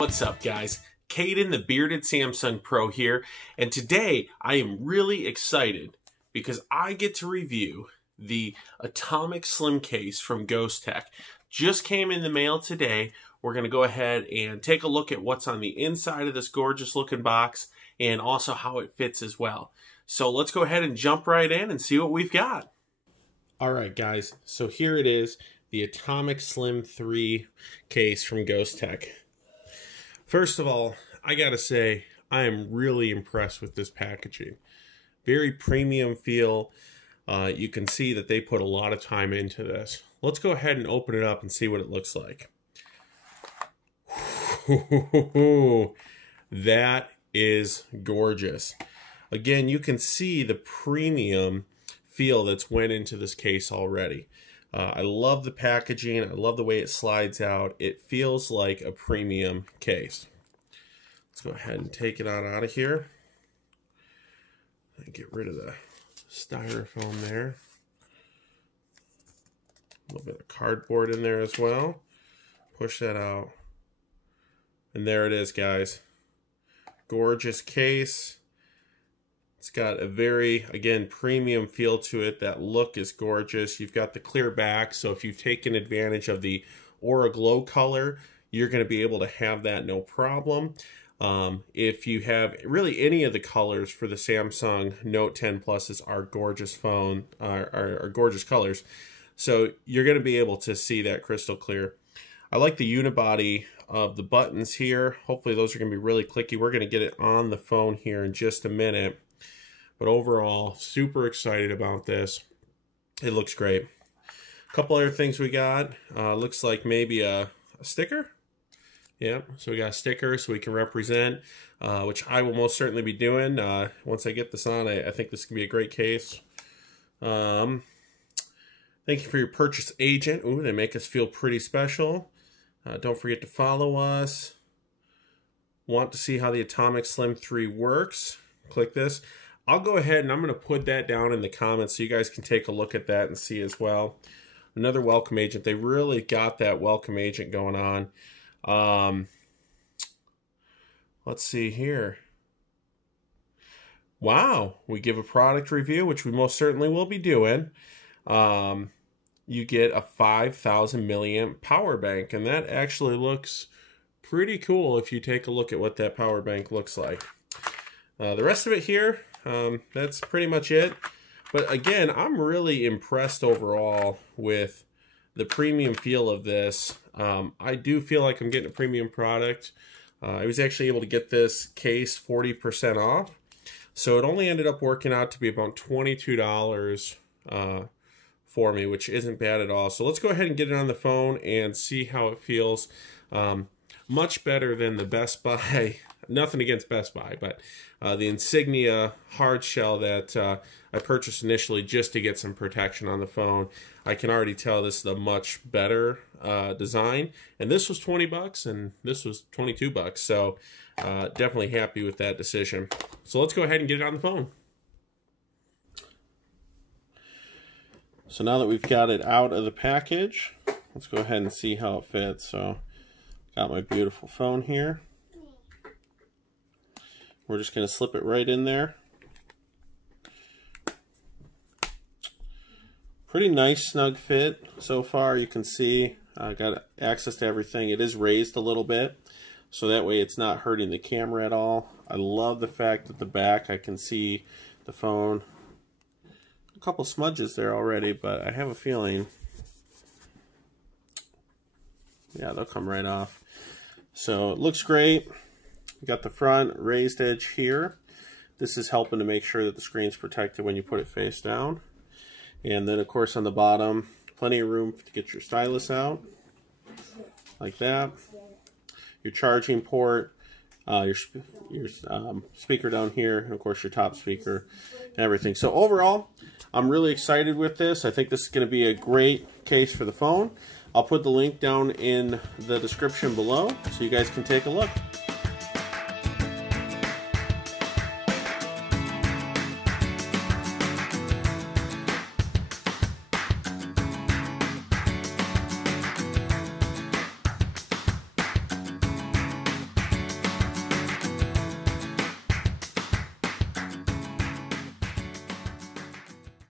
What's up, guys? Caden, the bearded Samsung Pro here, and today I am really excited because I get to review the Atomic Slim case from Ghostek. Just came in the mail today. We're going to go ahead and take a look at what's on the inside of this gorgeous looking box and also how it fits as well. So let's go ahead and jump right in and see what we've got. All right, guys, so here it is, the Atomic Slim 3 case from Ghostek. First of all, I gotta say, I am really impressed with this packaging. Very premium feel. You can see that they put a lot of time into this. Let's go ahead and open it up and see what it looks like. That is gorgeous. Again, you can see the premium feel that's went into this case already. I love the packaging. I love the way it slides out. It feels like a premium case. Let's go ahead and take it on out of here. And get rid of the styrofoam there. A little bit of cardboard in there as well. Push that out. And there it is, guys. Gorgeous case. It's got a very, again, premium feel to it. That look is gorgeous. You've got the clear back, so if you've taken advantage of the Aura Glow color, you're going to be able to have that no problem. If you have really any of the colors for the Samsung Note 10 Pluses are gorgeous are gorgeous colors. So you're going to be able to see that crystal clear. I like the unibody of the buttons here. Hopefully those are going to be really clicky. We're going to get it on the phone here in just a minute. But overall, super excited about this. It looks great. A couple other things we got. Looks like maybe a sticker. Yeah, so we got a sticker so we can represent, which I will most certainly be doing. Once I get this on, I think this can be a great case. Thank you for your purchase agent. Ooh, they make us feel pretty special. Don't forget to follow us. Want to see how the Atomic Slim 3 works? Click this. I'll go ahead and I'm going to put that down in the comments so you guys can take a look at that and see as well. Another welcome agent. They really got that welcome agent going on. Let's see here. Wow, we give a product review, which we most certainly will be doing. You get a 5,000 milliamp power bank, and that actually looks pretty cool if you take a look at what that power bank looks like. The rest of it here, that's pretty much it. But again, I'm really impressed overall with the premium feel of this. I do feel like I'm getting a premium product. I was actually able to get this case 40% off. So it only ended up working out to be about $22 for me, which isn't bad at all. So let's go ahead and get it on the phone and see how it feels. Much better than the Best Buy. Nothing against Best Buy, but the Insignia hard shell that I purchased initially just to get some protection on the phone. I can already tell this is a much better design. And this was 20 bucks and this was 22 bucks. So definitely happy with that decision. So let's go ahead and get it on the phone. So now that we've got it out of the package, let's go ahead and see how it fits. So got my beautiful phone here. We're just going to slip it right in there. Pretty nice snug fit so far. You can see I got access to everything. It is raised a little bit, so that way it's not hurting the camera at all. I love the fact that the back I can see the phone. A couple smudges there already, but I have a feeling, yeah, they'll come right off. So it looks great. We got the front raised edge here. This is helping to make sure that the screen's protected when you put it face down. And then, of course, on the bottom, plenty of room to get your stylus out, like that. Your charging port, your speaker down here, and, of course, your top speaker and everything. So, overall, I'm really excited with this. I think this is going to be a great case for the phone. I'll put the link down in the description below so you guys can take a look.